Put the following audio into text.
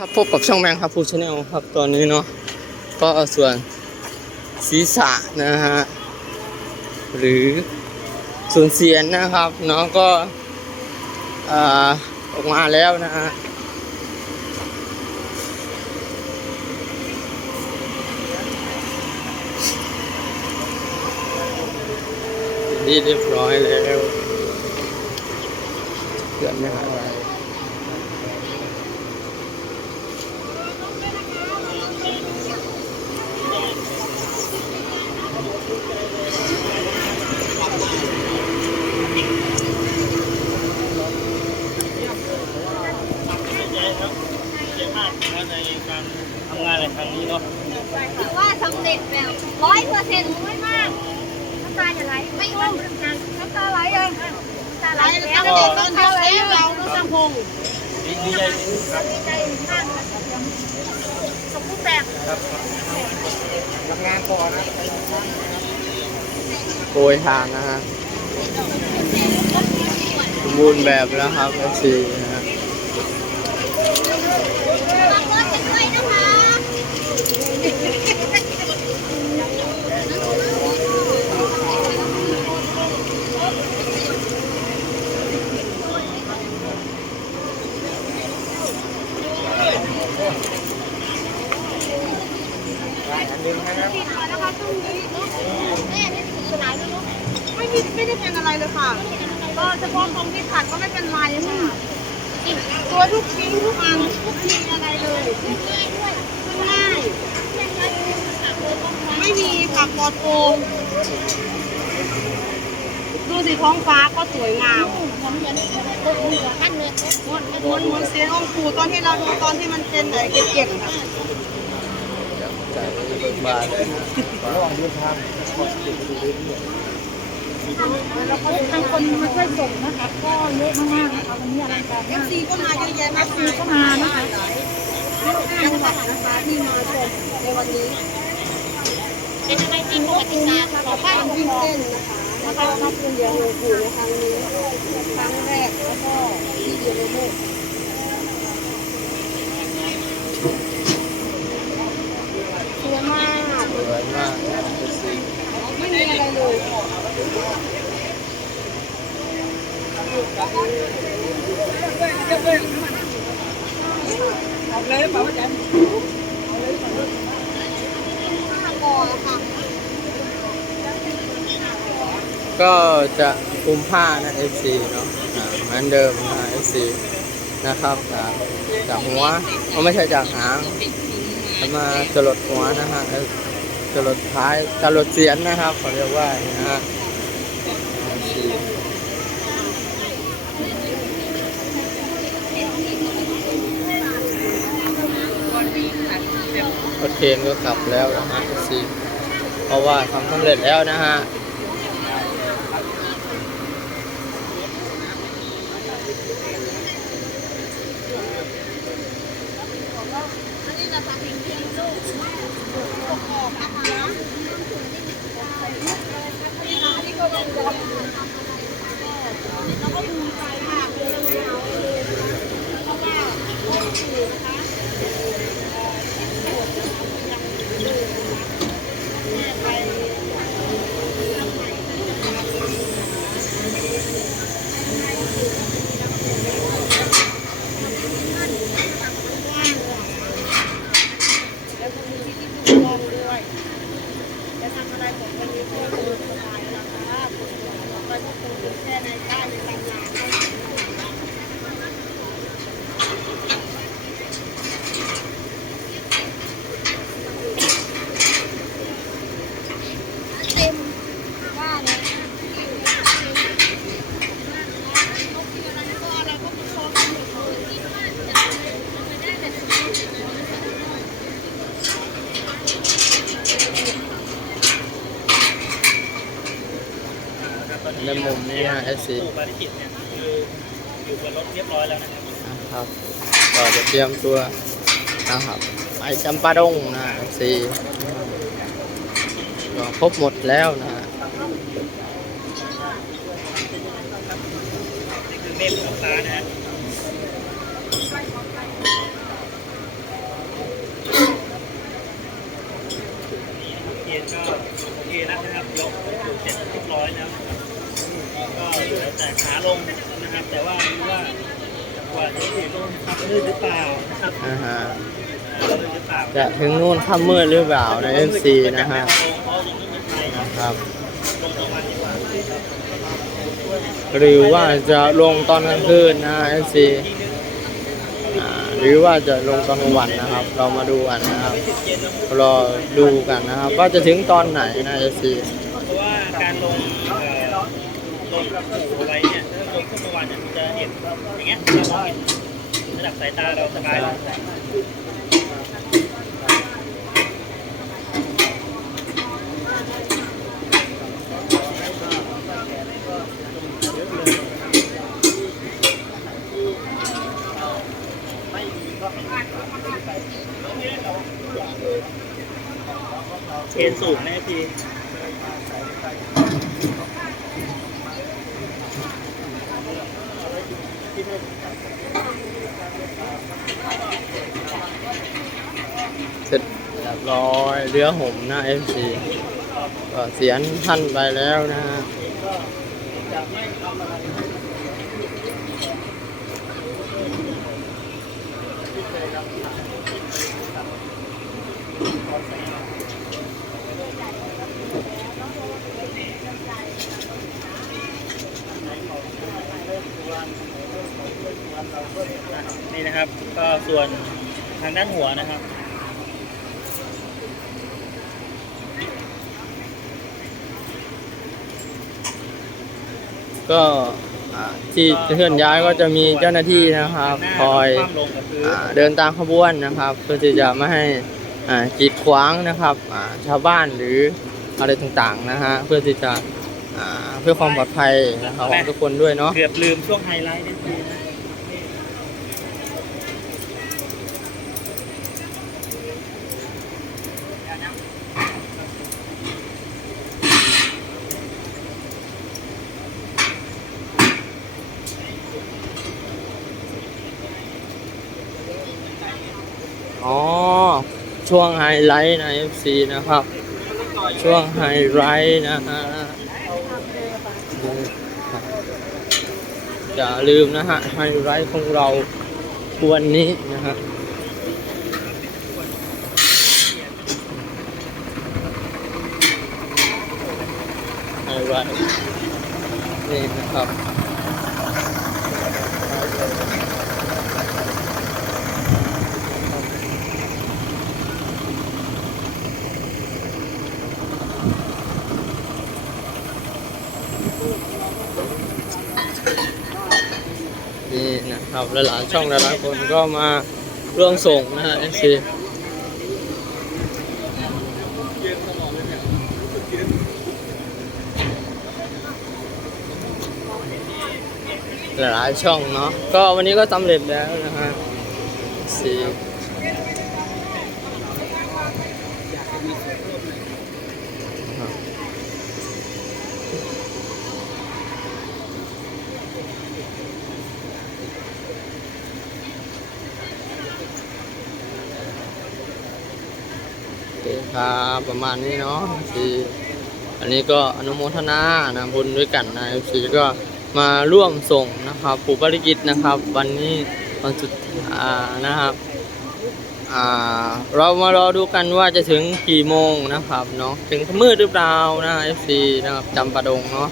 ครับพบกับช่องแมงครับฟูชาแนลครับตอนนี้เนาะก็ส่วนศีรษะนะฮะหรือส่วนเสียนนะครับเนาะก็อ่าออกมาแล้วนะฮะนี่เรียบร้อยแล้วเกิดไม่หายอะไร ใจครับเก่งมากนะในการทำงานในครั้งนี้เนาะ ถือว่าสำเร็จแบบร้อยเปอร์เซ็นต์ไม่มากน้ำตาจะ ไม่อุ้มน้ำตาไหลยังน้ำตาไหลแล้วน้ำตาไหลเราน้ำตาพงดีดีใจดีใจมากสมบูรณ์แบบทำงานก่อนนะโกยทางนะฮะสมบูรณ์แบบแล้วครับ FC นะฮะ ขับรถกันด้วยนะคะ อันหนึงนะครับ ติดมานะคะช่วงนี้แม่ไม่ถึงสนามลูกไม่มีไม่ได้เป็นอะไรเลยค่ะ ก็เฉพาะตรงที่ขัดก็ไม่เป็นไรค่ะตัวทุกชิ้นทุกอันทุกทีอะไรเลยขึ้นง่ายไม่มีค่ะปลอดโปร่งดูสิท้องฟ้าก็สวยงามเหมือนตัวหัวขั้นเหมือนเหมือนอนเสียงองคูตอนที่เราดูตอนที่มันเป็นไหนเก็บๆค่ะ ใจเบิกบานระหว่างเดินทางทางคนมาช่วยส่งนะคะก็เยอะมากๆนะคะวันนี้อลังการเอมากฟซีก็มาเยอะแยะมากมายก็มานะคะจังหวัดนะคะที่มาชมในวันนี้ เป็นอะไรที่ประวัติศาสตร์ขอบ้านวิ่งเต้นนะคะแล้วก็รับเงินเดือนหลวงปู่ในครั้งนี้ครั้งแรกแล้วก็ที่เดียวในโลกสวยมาก สวยมาก FC ไม่มีอะไรเลย ก็จะคุมผ้านะ FC เนาะเหมือนเดิมนะ FC นะครับจากจากหัวไม่ใช่จากหางจะมาจรดหัวนะฮะ จรดท้ายจรดเสียนนะครับเขาเรียกว่านะฮะ FC รถเคนก็ขับแล้วนะฮะ FC เพราะว่าทำสำเร็จแล้วนะฮะอันนี้เราทำเป็นที่ลูกประกอบ นะคะ ในมุมนี้นะเอฟซีตู้บริจิตเนี่ยคืออยู่บนรถเรียบร้อยแล้วนะครับครับก็จะเตรียมตัวนะครับไปจำปาดงนะสีก็ครบหมดแล้วนะนี่คือเมฆของฟ้านะยก็โอเคนะครับยกเสร็จเรียบร้อยแล้ว ก็เหลือแต่ขาลงนะครับ แต่ว่าไม่รู้ว่าจะกว่าจะถึงลงทำลื่นหรือเปล่านะครับนะฮะลื่นหรือเปล่าจะถึงนู่นค่ำมืดหรือเปล่าใน FC นะฮะลงเพราะยังไม่มีใครนะครับลงตรงวันดีกว่าหรือว่าจะลงตอนกลางคืนนะ FC อ่าหรือว่าจะลงตอนกลางวันนะครับ เรามาดูกันนะครับรอดูกันนะครับ ว่าจะถึงตอนไหนนะ FC เพราะว่าการลงเอ่อ ลงผูอะไรเนี่ยถ้าลงขึ้นมื่อวานเนี่ยมันจะเห็นอย่างเงี้ยเรามองเห็นระดับสายตาเราสบายเลยเทรนสูงแน่ที เสร็จเร้อยเรือห่มหน้า FC ก็เสียนท่านไปแล้วนะฮะนี่นะครับ ก็ส่วนทางด้านหัวนะครับ ก็ที่เคลื่อนย้ายก็จะมีเจ้าหน้าที่นะครับ คอยเดินตามขบวนนะครับเพื่อที่จะไม่ให้จีดขวางนะครับชาวบ้านหรืออะไรต่างๆนะฮะเพื่อที่จะเพื่อความปลอดภัยนะครับของทุกคนด้วยเนาะเกือบลืมช่วงไฮไลท์ได้ทีนะ อ๋อ ช่วงไฮไลท์ใน FC นะครับ ช่วงไฮไลท์นะฮะอย่าลืมนะฮะไฮไลท์ของเราวันนี้นะฮะไฮไลท์นี่นะครับนี่นะ ครับหลายๆช่องหลายๆคนก็มาร่วมส่งนะฮะ FC หลายๆช่องเนาะก็วันนี้ก็สำเร็จแล้วนะฮะสี่ ครับประมาณนี้เนาะสี่อันนี้ก็อนุโมทนานะบุญด้วยกันนะสี่ก็มาร่วมส่งนะครับผู้บริกิจนะครับ วันนี้วันสุดอ่านะครับอ่าเรามารอดูกันว่าจะถึงกี่โมงนะครับเนาะถึงมืดหรือเปล่านะเอฟซีนะครับจำปาดงเนาะ